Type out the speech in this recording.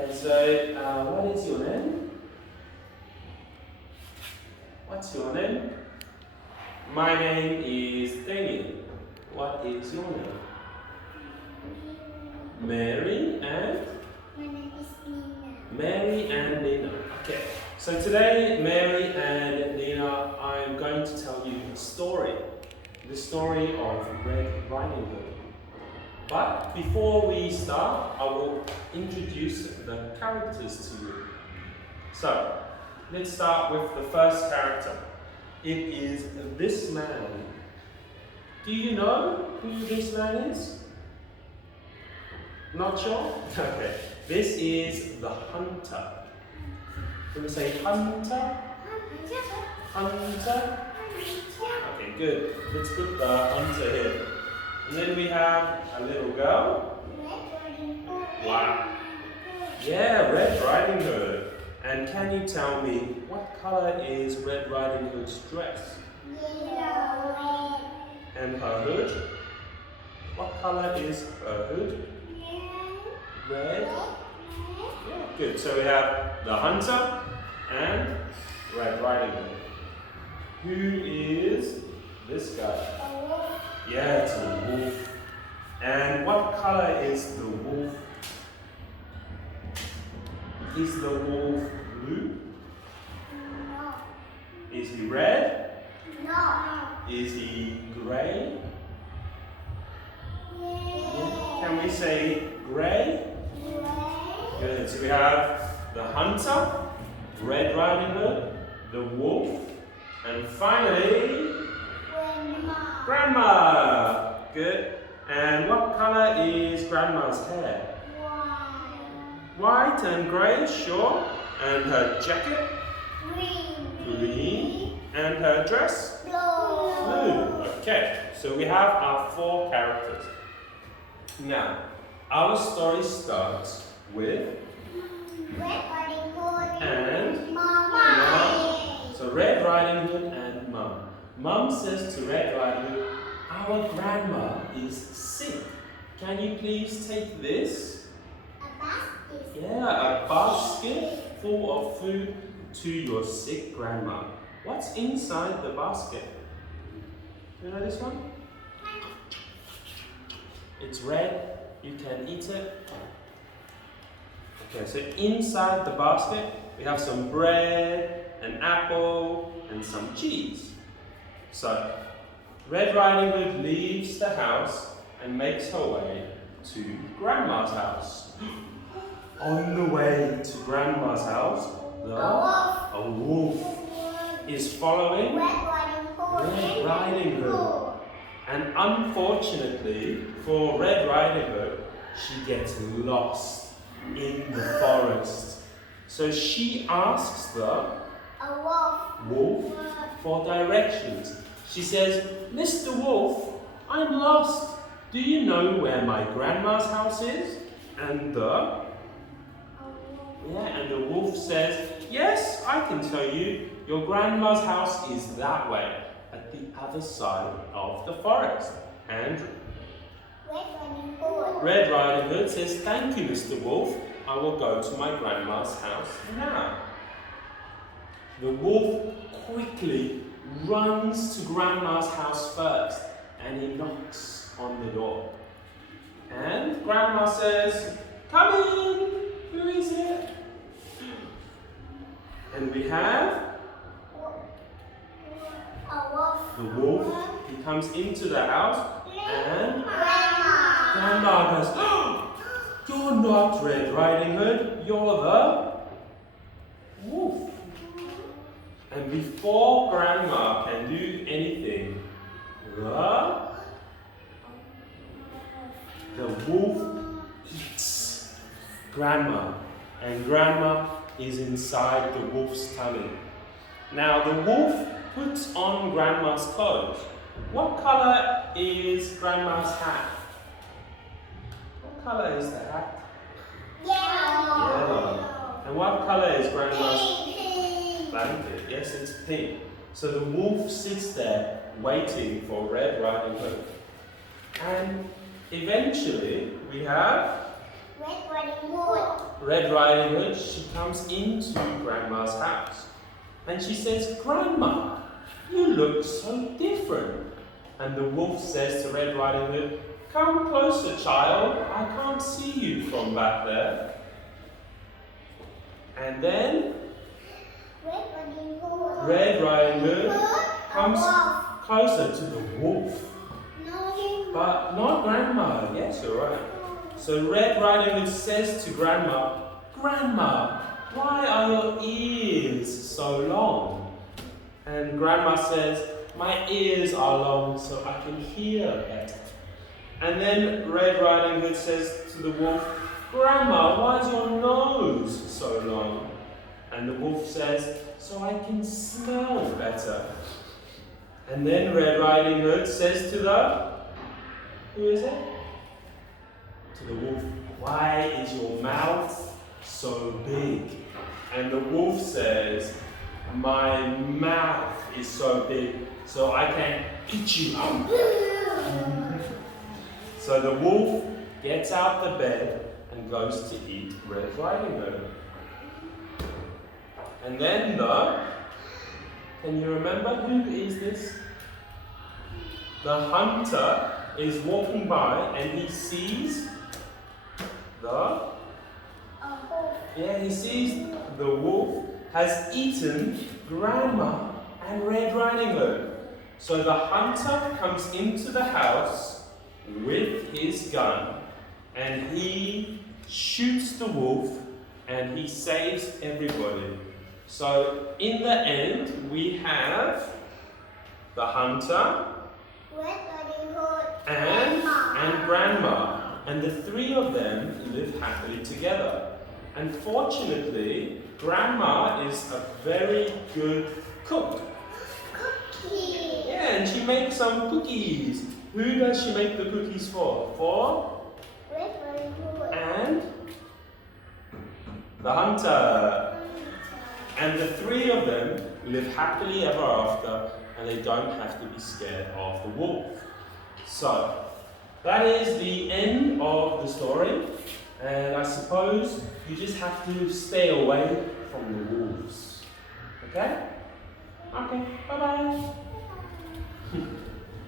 Okay, so what is your name? What's your name? My name is Daniel. What is your name? Mary and? My name is Nina. Mary and Nina. Okay, so today, Mary and Nina, I'm going to tell you a story. The story of Red Riding Hood. But before we start, I will introduce the characters to you. So, let's start with the first character. It is this man. Do you know who this man is? Not sure? Okay. This is the hunter. Can we say hunter? Hunter? Okay, good. Let's put the hunter here. And then we have a little girl. Wow. Yeah, Red Riding Hood. And can you tell me what color is Red Riding Hood's dress? Yellow. And her hood? What color is her hood? Red? Yeah, good. So we have the hunter and Red Riding Hood. Who is this guy? Yeah, it's a wolf. And what color is the wolf? Is the wolf blue? No. Is he red? No. Is he grey? Yeah. Can we say grey? Good. So we have the hunter, Red Riding Hood, the wolf, and finally, Grandma. Good. And what color is Grandma's hair? White and grey, sure. And her jacket? Green. And her dress? Blue. Okay. So we have our 4 characters. Now, our story starts with and Mom. So Red Riding Hood and Mum. Mum says to Red Riding Hood, our grandma is sick. Can you please take this? Yeah, a basket full of food to your sick grandma. What's inside the basket? You know this one? It's red. You can eat it. Okay, so inside the basket, we have some bread, an apple, and some cheese. So, Red Riding Hood leaves the house and makes her way to Grandma's house. On the way to Grandma's house, a wolf is following Red Riding Hood. And unfortunately for Red Riding Hood, she gets lost in the forest. So she asks the wolf for directions. She says, Mr. Wolf, I'm lost. Do you know where my grandma's house is? And the wolf says, yes, I can tell you. Your grandma's house is that way, at the other side of the forest. And Red Riding Hood says, thank you, Mr. Wolf. I will go to my grandma's house now. The wolf quickly runs to Grandma's house first, and he knocks on the door. And Grandma says, come in, who is it? And we have the wolf. He comes into the house, and Grandma goes, oh, you're not Red Riding Hood, you're the wolf. And before Grandma can do anything, the wolf eats Grandma, and Grandma is inside the wolf's tummy. Now the wolf puts on Grandma's clothes. What color is Grandma's hat? What color is the hat? Yellow. And what color is Grandma's blanket? Yes, it's pink. So the wolf sits there waiting for Red Riding Hood. And eventually we have Red Riding Hood. Red Riding Hood, she comes into Grandma's house. And she says, "Grandma, you look so different." And the wolf says to Red Riding Hood, "Come closer, child. I can't see you from back there." And then Red Riding Hood comes closer to the wolf. But not Grandma. Yes, you're right. So Red Riding Hood says to Grandma, "Grandma, why are your ears so long?" And Grandma says, "My ears are long so I can hear better." And then Red Riding Hood says to the wolf, "Grandma, why is your nose so long?" And the wolf says, "So I can smell better." And then Red Riding Hood says to who is it? To the wolf, "Why is your mouth so big?" And the wolf says, "My mouth is so big so I can eat you up." So the wolf gets out the bed and goes to eat Red Riding Hood. And then can you remember who is this? The hunter is walking by and he sees he sees the wolf has eaten Grandma and Red Riding Hood. So the hunter comes into the house with his gun and he shoots the wolf and he saves everybody. So in the end we have the hunter and Grandma. And the three of them live happily together. And fortunately, Grandma is a very good cook. Yeah, and she makes some cookies. Who does she make the cookies for? For? And the hunter. And the three of them live happily ever after, and they don't have to be scared of the wolf. So, that is the end of the story, and I suppose you just have to stay away from the wolves. Okay? Okay, bye-bye.